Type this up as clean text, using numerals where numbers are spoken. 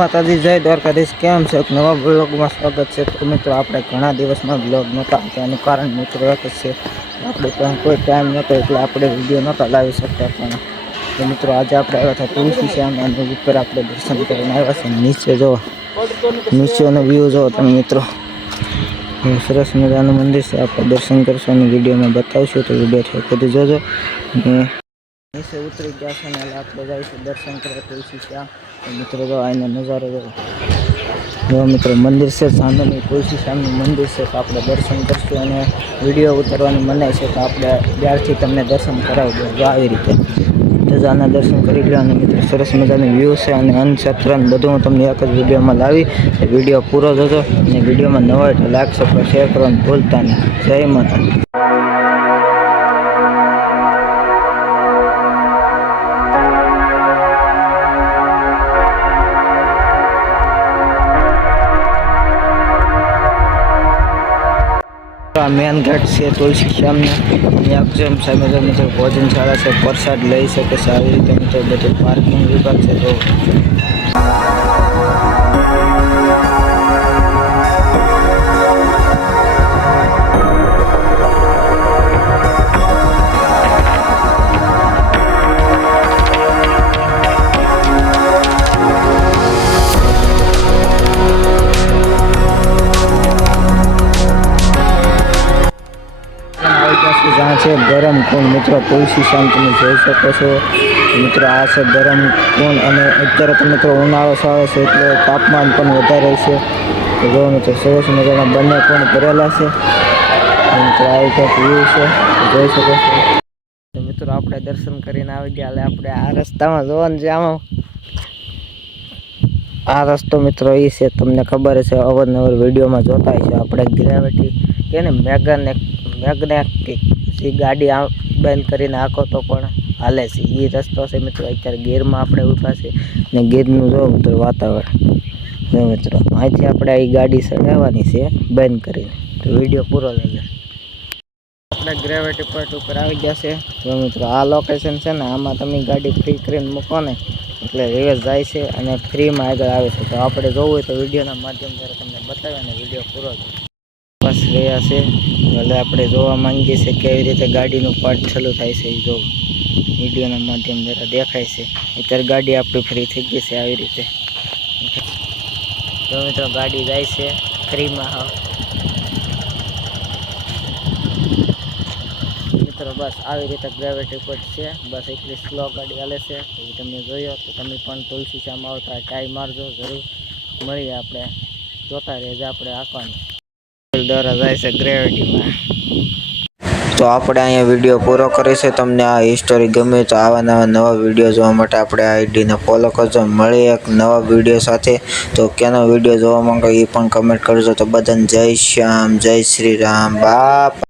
માતાજી જય દ્વારકાધીશ, કેમ છે? નવા બ્લોગમાં સ્વાગત છે. તો મિત્રો આપણે ઘણા દિવસમાં બ્લોગ નહોતા આવતા, એનું કારણ મિત્રો એક જ છે, આપણે પણ કોઈ ટાઈમ નહોતો એટલે આપણે વિડીયો નહોતા લાવી શકતા. પણ તો મિત્રો આજે આપણે આવ્યા હતા તુલસી શ્યામ અને ઉપર આપણે દર્શન કરીને આવ્યા છે. નીચે જો નીચેનો વ્યૂ જો તમે મિત્રો, સરસ મજાનું મંદિર છે. આપણે દર્શન કરશું અને વિડીયોમાં બતાવશું, તો વિડીયો છે બધું જોજો. નીચે ઉતરી ગયા છે ને એટલે આપણે જઈશું દર્શન કરવા તુલસી શ્યામ. મિત્રો જો આનો નજારો જો મિત્રો, મંદિર છે ચાંદની તુલસી શ્યામનું મંદિર છે. તો આપણે દર્શન કરશું અને વિડીયો ઉતારવાની મનાય છે, તો આપણે ત્યારથી તમને દર્શન કરાવી દો. જો આવી રીતે ધજાના દર્શન કરી લો. અને મિત્રો સરસ મજાનું વ્યૂ છે અને અન્નક્ષેત્ર બધું હું તમને એક જ વિડીયોમાં લાવી. વિડીયો પૂરો જોજો અને વિડીયોમાં નવા હોય તો લાઈક સબસ્ક્રાઈબ શેર કરવાનું ભૂલતા નહીં. જય માતા. મેન ગેટ છે તુલસી શ્યામના. સામે મિત્રો ભોજનશાળા છે, પ્રસાદ લઈ શકે છે. આવી રીતે મિત્રો બધું પાર્કિંગ વિભાગ છે. તો જ્યાં છે ગરમ કુંડ. મિત્રો તુલસી શ્યામ તમે જોઈ શકો છો. મિત્રો આ છે ગરમ કુંડ અને અત્યારે તો મિત્રો ઉનાળો ચાલે છે એટલે તાપમાન પણ વધારે છે. તો જો મિત્રો સરસ મજાના બંને કુંડ ભરેલા છે. મિત્રો આવી કંઈક વ્યૂ છે, જોઈ શકો છો. તો મિત્રો આપણે દર્શન કરીને આવી ગયા. એટલે આપણે આ રસ્તામાં જોવાનું છે. આમાં આ રસ્તો મિત્રો એ છે, તમને ખબર છે, અવારનવાર વિડીયોમાં જોતા છે. આપણે ગ્રેવિટી કે ને મેગ્નેટિક જે ગાડી બંધ કરીને આખો તો પણ હાલે છે, એ રસ્તો છે મિત્રો. અત્યારે ગીરમાં આપણે ઊભા છે ને ગીરનું જો મિત્રો વાતાવરણ જો મિત્રો, અહીંથી આપણે આ ગાડી ચડાવવાની છે બંધ કરીને. તો વિડીયો પૂરો લઈ લે. આપણે ગ્રેવિટી પોઈન્ટ ઉપર આવી ગયા છે. તો મિત્રો આ લોકેશન છે ને, આમાં તમે ગાડી ફ્રી કરીને મૂકો ને એટલે રિવર્સ જાય છે અને ફ્રીમાં આગળ આવે છે. તો આપણે જોવું હોય તો વિડીયોના માધ્યમ દ્વારા તમને બતાવે અને વિડીયો પૂરો બસ રહ્યા છે. એટલે આપણે જોવા માંગીએ છીએ કેવી રીતે ગાડીનું પાર્ટ ચાલુ થાય છે. એ જો વિડીયોના માધ્યમ દ્વારા દેખાય છે. અત્યારે ગાડી આપણી ફ્રી થઈ ગઈ છે આવી રીતે. તો મિત્રો ગાડી જાય છે ફ્રીમાં. હા મિત્રો બસ આવી રીતે ગ્રેવિટી પોઈન્ટ છે. બસ એટલી સ્લો ગાડી હાલે છે. તો તમે જોયો તો તમે પણ તુલસી શ્યામ આવતા ટ્રાય મારજો જરૂર. મળીએ આપણે, જોતા રહેજો આપણે આંકવાની દ્વારા જાય છે ગ્રેવિટીમાં. તો આપણે અહીંયા વિડીયો પૂરો કરીશું. તમને આ હિસ્ટોરી ગમે તો આવા નવા વિડીયો જોવા માટે આપણે આ આઈડીને ફોલો કરજો. મળીએ એક નવા વિડીયો સાથે. તો કેનો વિડીયો જોવા માંગો એ પણ કમેન્ટ કરજો. તો બધાને જય શ્યામ, જય શ્રી રામ, બાપ.